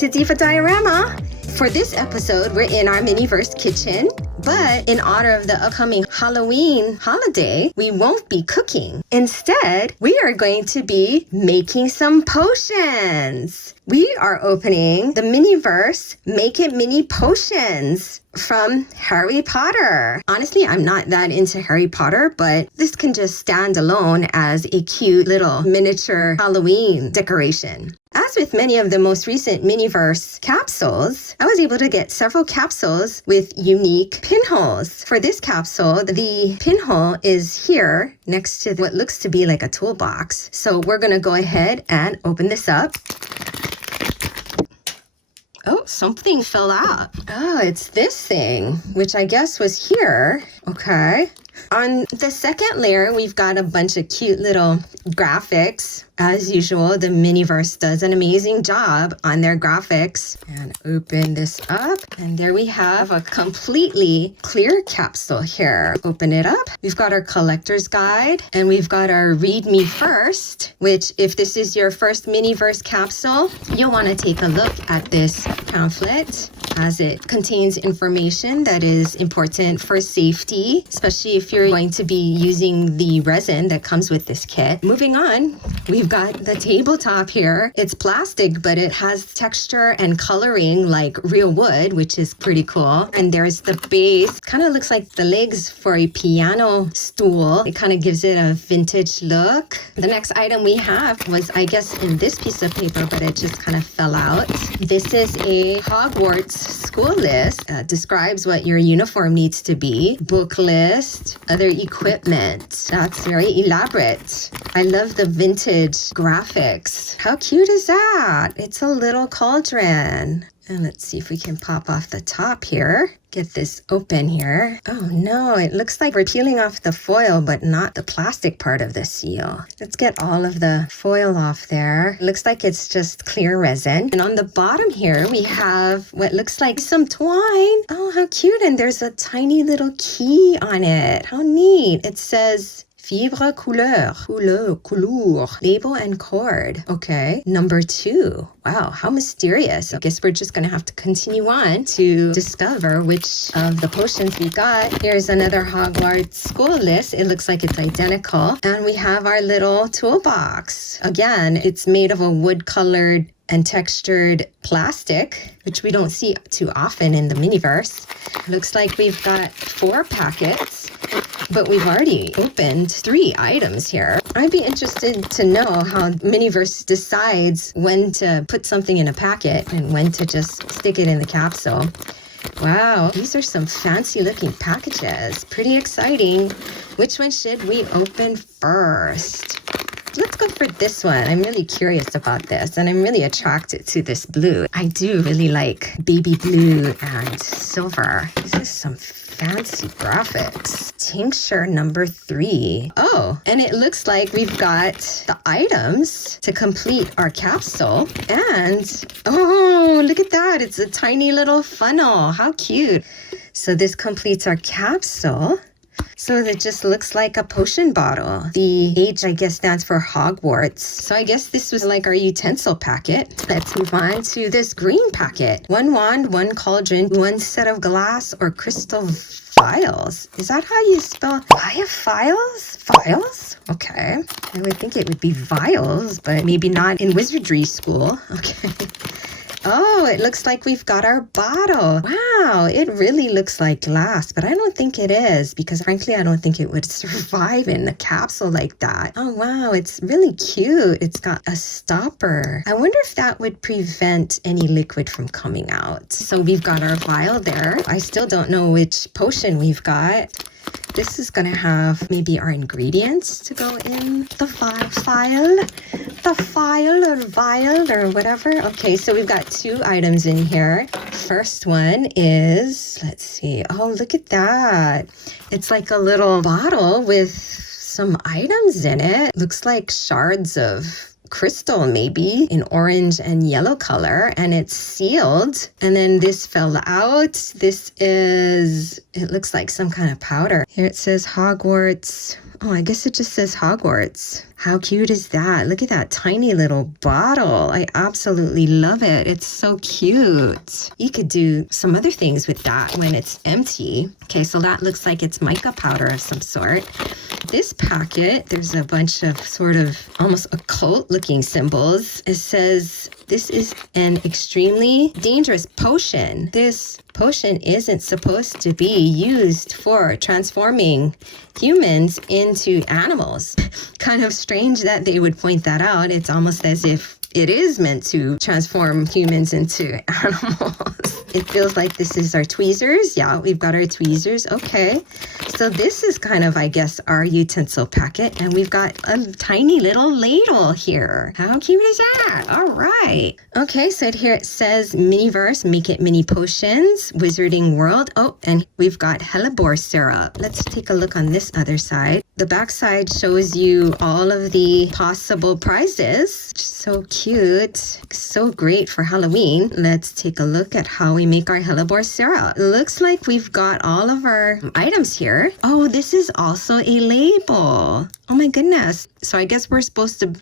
to Diva Diorama. For this episode, we're in our Miniverse kitchen, but in honor of the upcoming Halloween holiday, we won't be cooking. Instead, we are going to be making some potions. We are opening the Miniverse Make It Mini Potions from Harry Potter. Honestly, I'm not that into Harry Potter, but this can just stand alone as a cute little miniature Halloween decoration. As with many of the most recent Miniverse capsules, I was able to get several capsules with unique pinholes. For this capsule, the pinhole is here next to what looks to be like a toolbox. So we're gonna go ahead and open this up. Oh, something fell out. Oh, it's this thing, which I guess was here. Okay. On the second layer, we've got a bunch of cute little graphics. As usual, the Miniverse does an amazing job on their graphics. And open this up. And there we have a completely clear capsule here. Open it up. We've got our collector's guide. And we've got our read me first, which if this is your first Miniverse capsule, you'll want to take a look at this pamphlet, as it contains information that is important for safety, especially if you're going to be using the resin that comes with this kit. Moving on, we've got the tabletop here. It's plastic, but it has texture and coloring like real wood, which is pretty cool. And there's the base. Kind of looks like the legs for a piano stool. It kind of gives it a vintage look. The next item we have was, I guess, in this piece of paper, but it just kind of fell out. This is a Hogwarts school list. Describes what your uniform needs to be. Book list, other equipment. That's very elaborate. I love the vintage graphics. How cute is that? It's a little cauldron. And let's see if we can pop off the top here. Get this open here. Oh no, it looks like we're peeling off the foil, but not the plastic part of the seal. Let's get all of the foil off there. It looks like it's just clear resin. And on the bottom here, we have what looks like some twine. Oh, how cute. And there's a tiny little key on it. How neat. It says Fibre couleur, label and cord. Okay, number 2. Wow, how mysterious. I guess we're just gonna have to continue on to discover which of the potions we got. Here's another Hogwarts school list. It looks like it's identical. And we have our little toolbox. Again, it's made of a wood-colored and textured plastic, which we don't see too often in the Miniverse. Looks like we've got 4 packets, but we've already opened 3 items here. I'd be interested to know how Miniverse decides when to put something in a packet and when to just stick it in the capsule. Wow, these are some fancy looking packages. Pretty exciting. Which one should we open first? Let's go for this one. I'm really curious about this, and I'm really attracted to this blue. I do really like baby blue and silver. This is some fancy graphics. Tincture number 3. Oh, and it looks like we've got the items to complete our capsule. And, oh, look at that. It's a tiny little funnel. How cute. So this completes our capsule. So it just looks like a potion bottle. The H, I guess, stands for Hogwarts. So I guess this was like our utensil packet. Let's move on to this green packet. 1 wand, 1 cauldron, 1 set of glass or crystal vials. Is that how you spell vials? Vials? Okay. I would think it would be vials, but maybe not in wizardry school. Okay. Oh, it looks like we've got our bottle. Wow, it really looks like glass, but I don't think it is because frankly, I don't think it would survive in a capsule like that. Oh, wow, it's really cute. It's got a stopper. I wonder if that would prevent any liquid from coming out. So we've got our vial there. I still don't know which potion we've got. This is going to have maybe our ingredients to go in the vial or whatever. Okay, so we've got 2 items in here. First one is, let's see. Oh, look at that. It's like a little bottle with some items in it. Looks like shards of crystal, maybe in orange and yellow color, and it's sealed. And then this fell out. This is, it looks like some kind of powder. Here it says Hogwarts. Oh, I guess it just says Hogwarts. How cute is that? Look at that tiny little bottle. I absolutely love it. It's so cute. You could do some other things with that when it's empty. Okay, so that looks like it's mica powder of some sort. This packet, there's a bunch of sort of almost occult looking symbols. It says this is an extremely dangerous potion. This potion isn't supposed to be used for transforming humans into animals. Kind of strange that they would point that out. It's almost as if it is meant to transform humans into animals. It feels like this is our tweezers. Yeah, we've got our tweezers. Okay. So this is kind of, I guess, our utensil packet. And we've got a tiny little ladle here. How cute is that? All right. Okay, so here it says Miniverse, make it mini potions, Wizarding World. Oh, and we've got Hellebore syrup. Let's take a look on this other side. The back side shows you all of the possible prizes. So cute. So great for Halloween. Let's take a look at how we make our Hellebore syrup. It looks like we've got all of our items here. Oh, this is also a label. Oh my goodness. So I guess we're supposed to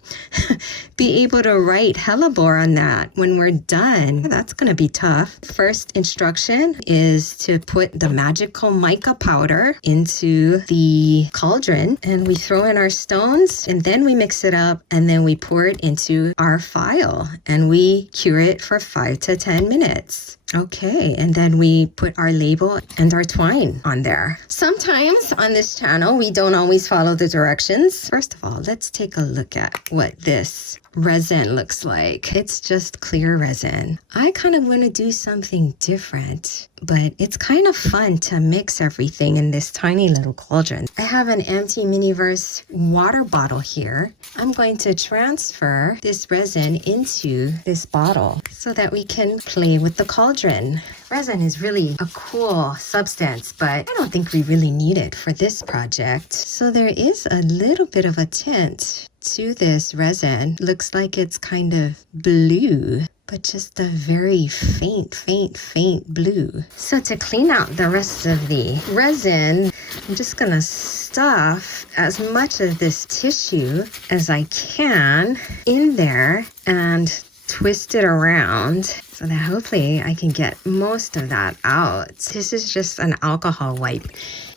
be able to write Hellebore on that when we're done. That's going to be tough. First instruction is to put the magical mica powder into the cauldron, and we throw in our stones, and then we mix it up, and then we pour it into our phial, and we cure it for 5 to 10 minutes. Okay, and then we put our label and our twine on there. Sometimes on this channel, we don't always follow the directions. First of all, let's take a look at what this resin looks like. It's just clear resin. I kind of want to do something different, but it's kind of fun to mix everything in this tiny little cauldron. I have an empty Miniverse water bottle here. I'm going to transfer this resin into this bottle so that we can play with the cauldron. Resin is really a cool substance, but I don't think we really need it for this project. So there is a little bit of a tint to this resin. Looks like it's kind of blue, but just a very faint blue. So to clean out the rest of the resin, I'm just gonna stuff as much of this tissue as I can in there and twist it around so that hopefully I can get most of that out. This is just an alcohol wipe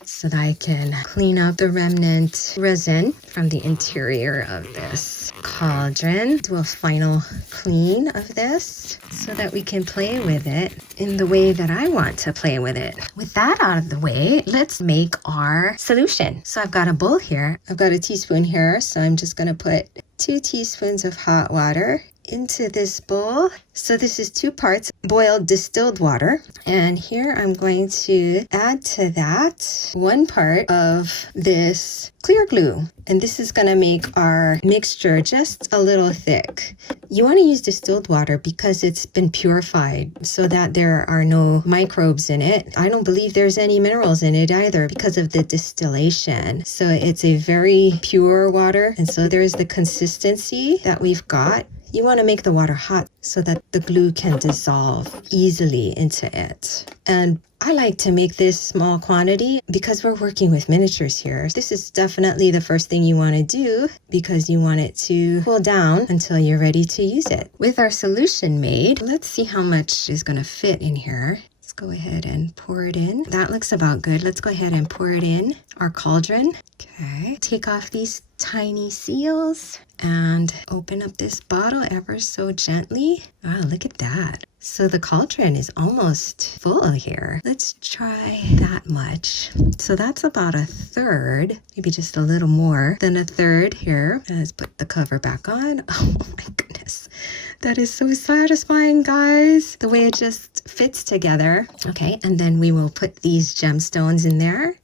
so that I can clean up the remnant resin from the interior of this cauldron. Do a final clean of this so that we can play with it in the way that I want to play with it. With that out of the way, let's make our solution. So I've got a bowl here. I've got a teaspoon here, so I'm just gonna put 2 teaspoons of hot water into this bowl. So this is 2 parts boiled distilled water, and here I'm going to add to that 1 part of this clear glue, and this is going to make our mixture just a little thick. You want to use distilled water because it's been purified so that there are no microbes in it. I don't believe there's any minerals in it either because of the distillation. So it's a very pure water, and so there's the consistency that we've got. You want to make the water hot so that the glue can dissolve easily into it. And I like to make this small quantity because we're working with miniatures here. This is definitely the first thing you want to do because you want it to cool down until you're ready to use it. With our solution made, let's see how much is going to fit in here. Let's go ahead and pour it in. That looks about good. Let's go ahead and pour it in our cauldron. Okay, take off these tiny seals and open up this bottle ever so gently. Wow, look at that. So the cauldron is almost full here. Let's try that much. So that's about 1/3, maybe just a little more than 1/3 here. And let's put the cover back on. Oh my goodness. That is so satisfying, guys. The way it just fits together. Okay, and then we will put these gemstones in there.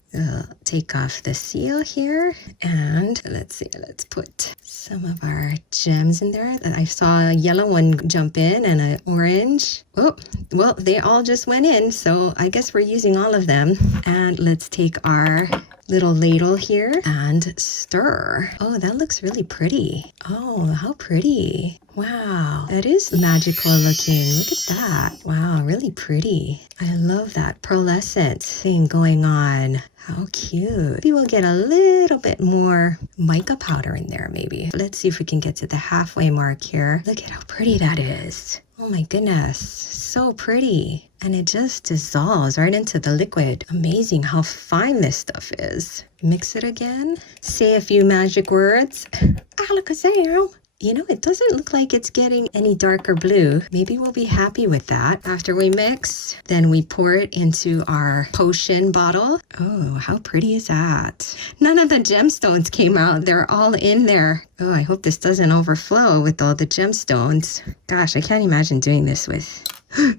take off the seal here, and let's see, let's put some of our gems in there. I saw a yellow one jump in and an orange. Oh, well, they all just went in, so I guess we're using all of them. And let's take our little ladle here and stir. Oh, that looks really pretty. Oh, how pretty. Wow, that is magical looking. Look at that. Wow, really pretty. I love that pearlescent thing going on. How cute. Maybe we'll get a little bit more mica powder in there maybe. Let's see if we can get to the halfway mark here. Look at how pretty that is. Oh my goodness, so pretty. And it just dissolves right into the liquid. Amazing how fine this stuff is. Mix it again. Say a few magic words. Alakazam. You know, it doesn't look like it's getting any darker blue. Maybe we'll be happy with that. After we mix, then we pour it into our potion bottle. Oh, how pretty is that? None of the gemstones came out. They're all in there. Oh, I hope this doesn't overflow with all the gemstones. Gosh, I can't imagine doing this with...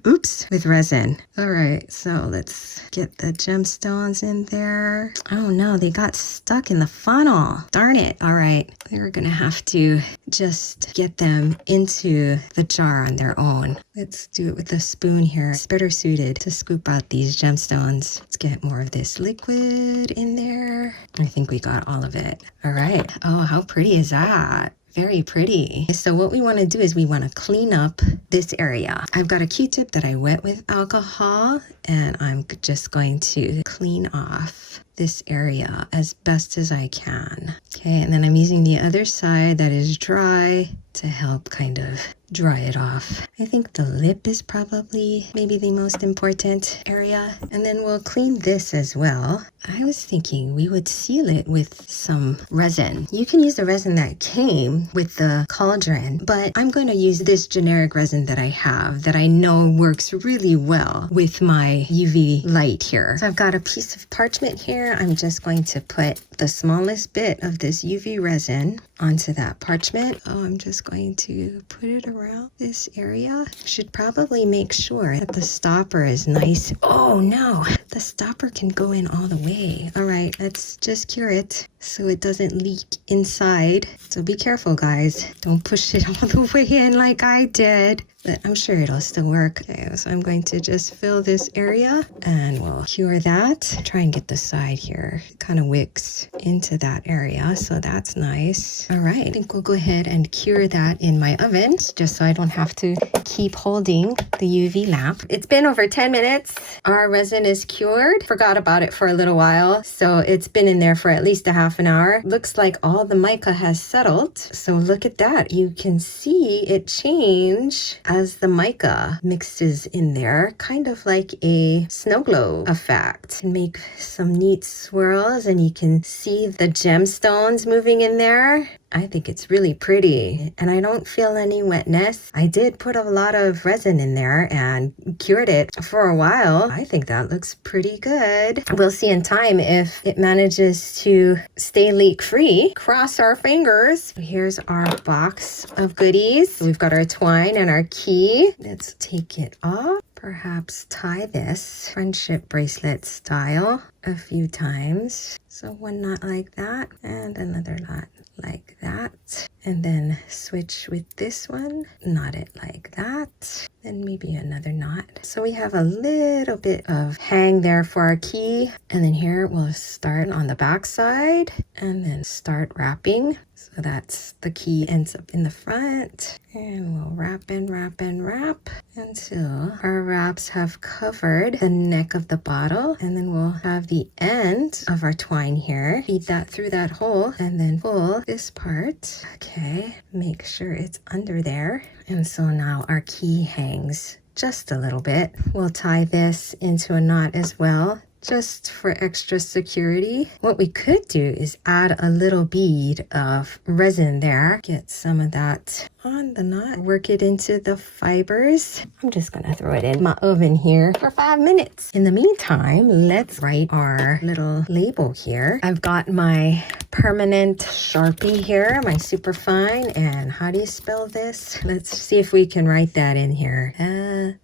Oops, with resin. All right, so let's get the gemstones in there. Oh no, they got stuck in the funnel. Darn it. All right, we're gonna have to just get them into the jar on their own. Let's do it with a spoon here. It's better suited to scoop out these gemstones. Let's get more of this liquid in there. I think we got all of it. All right. Oh, how pretty is that? Very pretty. So what we want to do is we want to clean up this area. I've got a Q-tip that I wet with alcohol, and I'm just going to clean off this area as best as I can. Okay, and then I'm using the other side that is dry to help kind of dry it off. I think the lip is probably maybe the most important area. And then we'll clean this as well. I was thinking we would seal it with some resin. You can use the resin that came with the cauldron, but I'm going to use this generic resin that I have that I know works really well with my UV light here. So I've got a piece of parchment here. I'm just going to put the smallest bit of this UV resin onto that parchment. Oh, I'm just going to put it around this area. Should probably make sure that the stopper is nice. Oh no, the stopper can go in all the way. All right, let's just cure it so it doesn't leak inside. So be careful, guys. Don't push it all the way in like I did. But I'm sure it'll still work. Okay, so I'm going to just fill this area and we'll cure that. Try and get the side here. It kind of wicks into that area, so that's nice. All right, I think we'll go ahead and cure that in my oven just so I don't have to keep holding the UV lamp. It's been over 10 minutes. Our resin is cured. Forgot about it for a little while, so it's been in there for at least a half an hour. Looks like all the mica has settled. So look at that. You can see it change as the mica mixes in there, kind of like a snow globe effect. And make some neat swirls and you can see the gemstones moving in there. I think it's really pretty and I don't feel any wetness. I did put a lot of resin in there and cured it for a while. I think that looks pretty good. We'll see in time if it manages to stay leak free. Cross our fingers. Here's our box of goodies. We've got our twine and our key. Let's take it off. Perhaps tie this friendship bracelet style a few times. So one knot like that and another knot like that, and then switch with this one, knot it like that, then maybe another knot. So we have a little bit of hang there for our key, and then here we'll start on the back side and then start wrapping. So that's the key ends up in the front, and we'll wrap and wrap and wrap until our wraps have covered the neck of the bottle, and then we'll have the end of our twine here. Feed that through that hole and then pull this part. Okay, make sure it's under there. And so now our key hangs just a little bit. We'll tie this into a knot as well, just for extra security. What we could do is add a little bead of resin there. Get some of that on the knot. Work it into the fibers. I'm just gonna throw it in my oven here for 5 minutes. In the meantime, let's write our little label here. I've got my permanent Sharpie here, my super fine. And how do you spell this? Let's see if we can write that in here.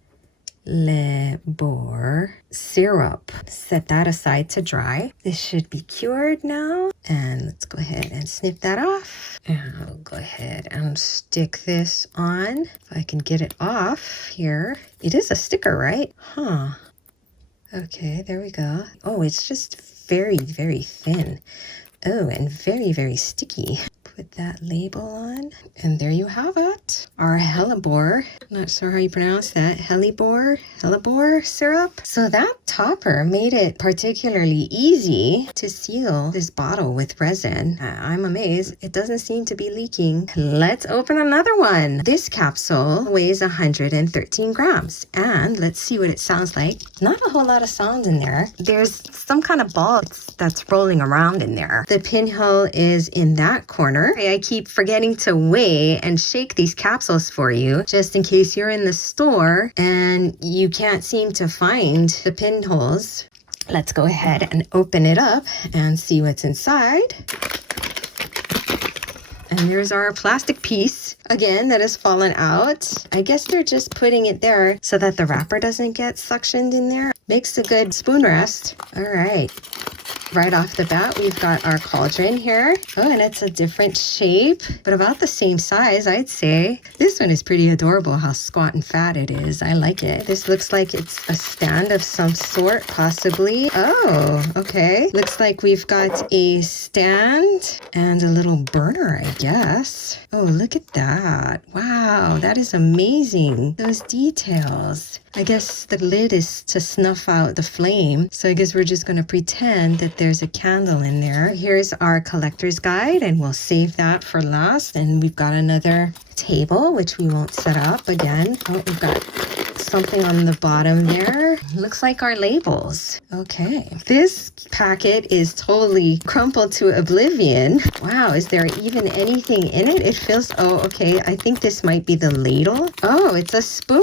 Hellebore syrup. Set that aside to dry. This should be cured now. And let's go ahead and snip that off. And I'll go ahead and stick this on. If I can get it off here. It is a sticker, right? Huh. Okay, there we go. Oh, it's just very, very thin. Oh, and very, very sticky. Put that label on, and there you have it. Our Hellebore, not sure how you pronounce that, Hellebore syrup. So that topper made it particularly easy to seal this bottle with resin. I'm amazed. It doesn't seem to be leaking. Let's open another one. This capsule weighs 113 grams, and let's see what it sounds like. Not a whole lot of sound in there. There's some kind of ball that's rolling around in there. The pinhole is in that corner. I keep forgetting to weigh and shake these capsules for you, just in case you're in the store and you can't seem to find the pinholes. Let's go ahead and open it up and see what's inside. And there's our plastic piece, again, that has fallen out. I guess they're just putting it there so that the wrapper doesn't get suctioned in there. Makes a good spoon rest. All right. Right off the bat, we've got our cauldron here. Oh, and it's a different shape, but about the same size, I'd say. This one is pretty adorable, how squat and fat it is. I like it. This looks like it's a stand of some sort, possibly. Oh, okay. Looks like we've got a stand and a little burner, I guess. Oh, look at that. Wow, that is amazing. Those details. I guess the lid is to snuff out the flame. So I guess we're just going to pretend that there's a candle in there. Here's our collector's guide, and we'll save that for last. And we've got another table, which we won't set up again. Oh, we've got something on the bottom there. Looks like our labels. Okay. This packet is totally crumpled to oblivion. Wow, is there even anything in it? It feels, oh, okay. I think this might be the ladle. Oh, it's a spoon.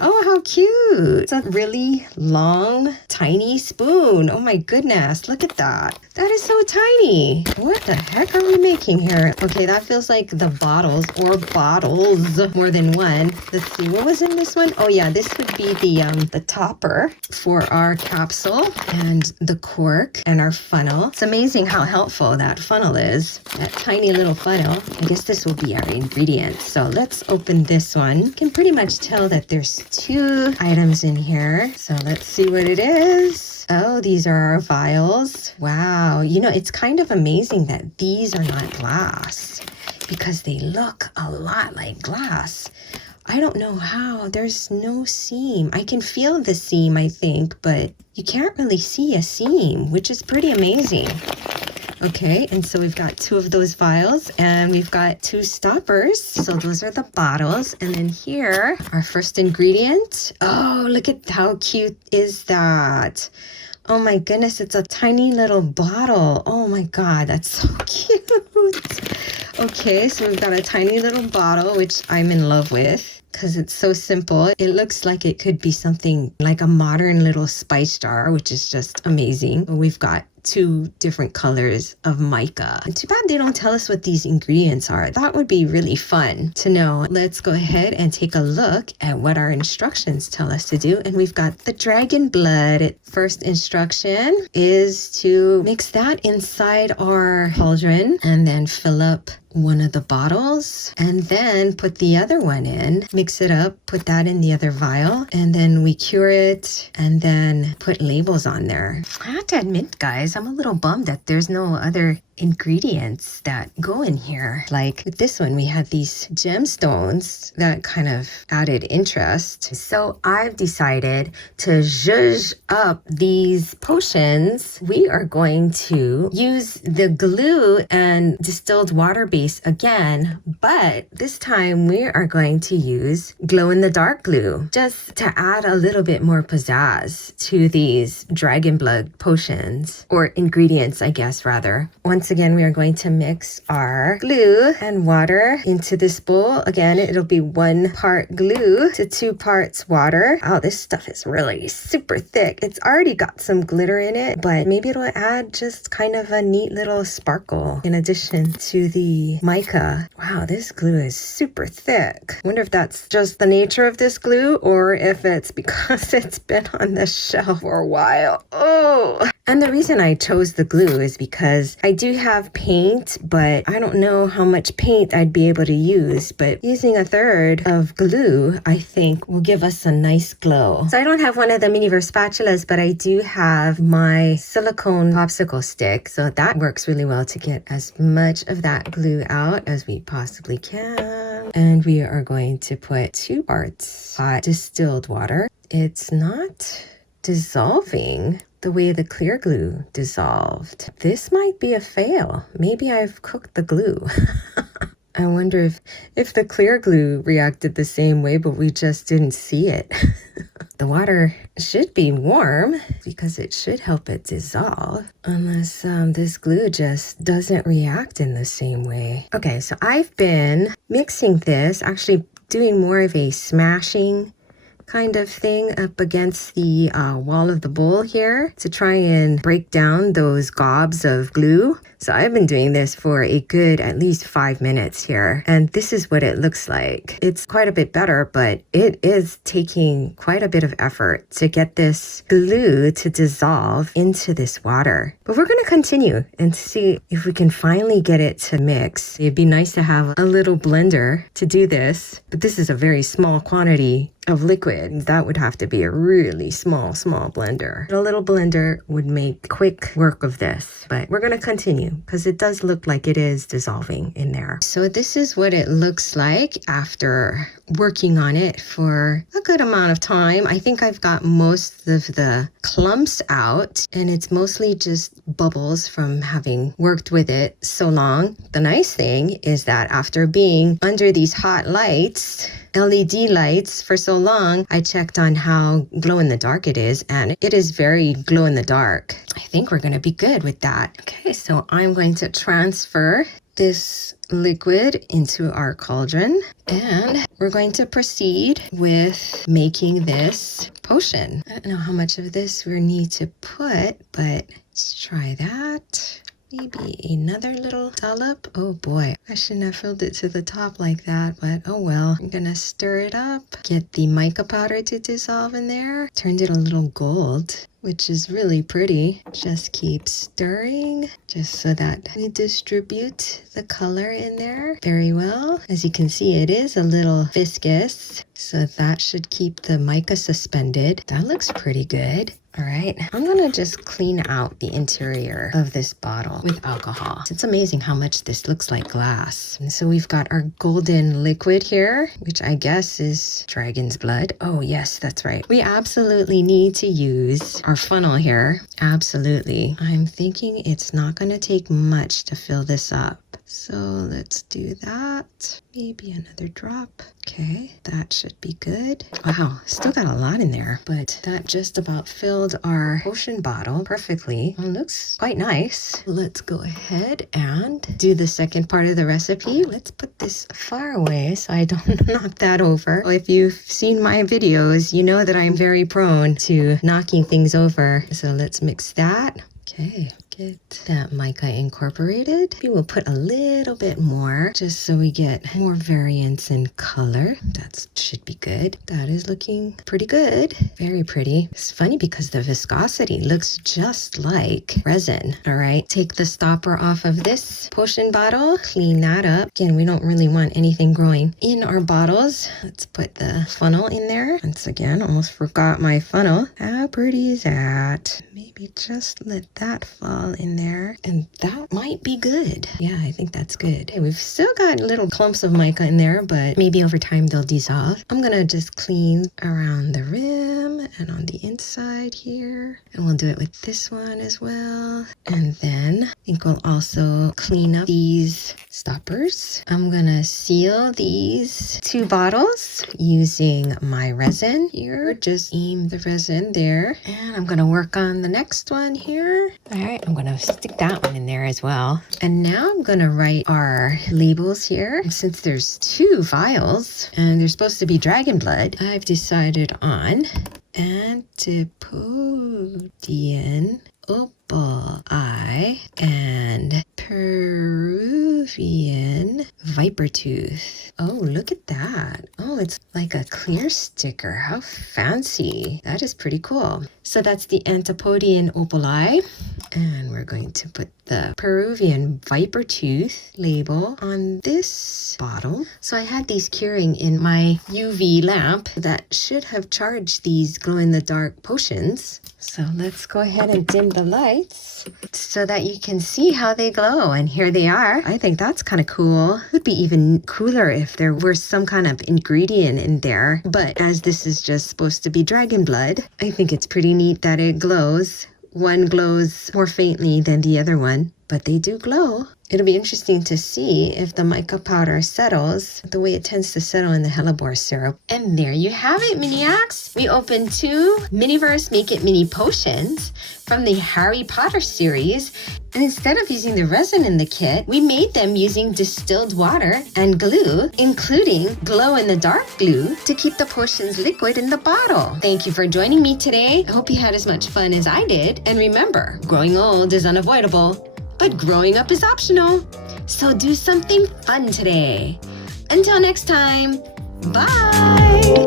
Oh, how cute. It's a really long, tiny spoon. Oh my goodness, look at that. That is so tiny. What the heck are we making here? Okay, that feels like the bottles, or bottles, more than one. Let's see, what was in this one? Oh yeah, this would be the topper for our capsule, and the cork, and our funnel. It's amazing how helpful that funnel is. That tiny little funnel. I guess this will be our ingredients. So let's open this one. You can pretty much tell that there's two items in here. So let's see what it is. Oh, these are our vials. Wow. You know, it's kind of amazing that these are not glass, because they look a lot like glass. I don't know how. There's no seam. I can feel the seam, I think, but you can't really see a seam, which is pretty amazing. Okay, and so we've got two of those vials, and we've got two stoppers. So those are the bottles. And then here, our first ingredient. Oh, look at how cute is that? Oh my goodness, it's a tiny little bottle. Oh my God, that's so cute. Okay, so we've got a tiny little bottle, which I'm in love with because it's so simple. It looks like it could be something like a modern little spice jar, which is just amazing. We've got two different colors of mica. Too bad they don't tell us what these ingredients are. That would be really fun to know. Let's go ahead and take a look at what our instructions tell us to do. And we've got the dragon blood. First instruction is to mix that inside our cauldron and then fill up one of the bottles, and then put the other one in, mix it up, put that in the other vial, and then we cure it and then put labels on there. I have to admit, guys, I'm a little bummed that there's no other ingredients that go in here. Like with this one, we had these gemstones that kind of added interest. So I've decided to zhuzh up these potions. We are going to use the glue and distilled water base again, but this time we are going to use glow-in-the-dark glue just to add a little bit more pizzazz to these dragon blood potions, or ingredients, I guess, rather. One once again, we are going to mix our glue and water into this bowl. Again, it'll be 1 part glue to 2 parts water. Oh, this stuff is really super thick. It's already got some glitter in it, but maybe it'll add just kind of a neat little sparkle in addition to the mica. Wow, this glue is super thick. I wonder if that's just the nature of this glue or if it's because it's been on the shelf for a while. Oh! And the reason I chose the glue is because I do have paint, but I don't know how much paint I'd be able to use. But using 1/3 of glue, I think will give us a nice glow. So I don't have one of the Miniverse spatulas, but I do have my silicone popsicle stick. So that works really well to get as much of that glue out as we possibly can. And we are going to put 2 parts hot distilled water. It's not dissolving the way the clear glue dissolved. This might be a fail. Maybe I've cooked the glue. I wonder if the clear glue reacted the same way, but we just didn't see it. The water should be warm because it should help it dissolve, unless this glue just doesn't react in the same way. Okay, so I've been mixing this, actually doing more of a smashing kind of thing up against the wall of the bowl here to try and break down those gobs of glue. So I've been doing this for a good at least 5 minutes here, and this is what it looks like. It's quite a bit better, but it is taking quite a bit of effort to get this glue to dissolve into this water. But we're going to continue and see if we can finally get it to mix. It'd be nice to have a little blender to do this, but this is a very small quantity of liquid. That would have to be a really small blender. A little blender would make quick work of this, but we're going to continue because it does look like it is dissolving in there. So this is what it looks like after working on it for a good amount of time. I think I've got most of the clumps out, and it's mostly just bubbles from having worked with it so long. The nice thing is that after being under these hot lights, LED lights for so long, I checked on how glow in the dark it is, and it is very glow in the dark. I think we're going to be good with that. Okay, so I'm going to transfer this liquid into our cauldron, and we're going to proceed with making this potion. I don't know how much of this we need to put, but let's try that. Maybe another little dollop. Oh boy, I shouldn't have filled it to the top like that, but oh well. I'm gonna stir it up, get the mica powder to dissolve in there. Turned it a little gold, which is really pretty. Just keep stirring, just so that we distribute the color in there very well. As you can see, it is a little viscous, so that should keep the mica suspended. That looks pretty good. All right, I'm gonna just clean out the interior of this bottle with alcohol. It's amazing how much this looks like glass. And so we've got our golden liquid here, which I guess is dragon's blood. Oh yes, that's right. We absolutely need to use our funnel here. Absolutely. I'm thinking it's not gonna take much to fill this up. So let's do that. Maybe another drop. Okay, that should be good. Wow, still got a lot in there, but that just about filled our potion bottle perfectly. It looks quite nice. Let's go ahead and do the second part of the recipe. Let's put this far away so I don't knock that over. If you've seen my videos, you know that I'm very prone to knocking things over. So let's mix that. Okay, get that mica incorporated. We will put a little bit more just so we get more variance in color. That should be good. That is looking pretty good. Very pretty. It's funny because the viscosity looks just like resin. All right, take the stopper off of this potion bottle. Clean that up. Again, we don't really want anything growing in our bottles. Let's put the funnel in there. Once again, almost forgot my funnel. How pretty is that? Maybe just let that fall in there, and that might be good. Yeah, I think that's good. Okay, we've still got little clumps of mica in there, but maybe over time they'll dissolve. I'm gonna just clean around the rim and on the inside here, and we'll do it with this one as well. And then I think we'll also clean up these stoppers. I'm gonna seal these 2 bottles using my resin here. Just aim the resin there, and I'm gonna work on the next one here. All right, I'm gonna stick that one in there as well. And now I'm gonna write our labels here. Since there's 2 vials and they're supposed to be dragon blood, I've decided on Antipodean opal eye and Peruvian viper tooth. Oh, look at that. Oh, it's like a clear sticker. How fancy. That is pretty cool. So that's the Antipodean opal eye. And we're going to put the Peruvian viper tooth label on this bottle. So I had these curing in my UV lamp that should have charged these glow-in-the-dark potions. So let's go ahead and dim the lights so that you can see how they glow. And here they are. I think that's kind of cool. It would be even cooler if there were some kind of ingredient in there. But as this is just supposed to be dragon blood, I think it's pretty neat that it glows. One glows more faintly than the other one, but they do glow. It'll be interesting to see if the mica powder settles the way it tends to settle in the Hellebore syrup. And there you have it, Miniacs. We opened 2 Miniverse Make It Mini potions from the Harry Potter series. And instead of using the resin in the kit, we made them using distilled water and glue, including glow-in-the-dark glue to keep the potions liquid in the bottle. Thank you for joining me today. I hope you had as much fun as I did. And remember, growing old is unavoidable, but growing up is optional. So do something fun today. Until next time, bye!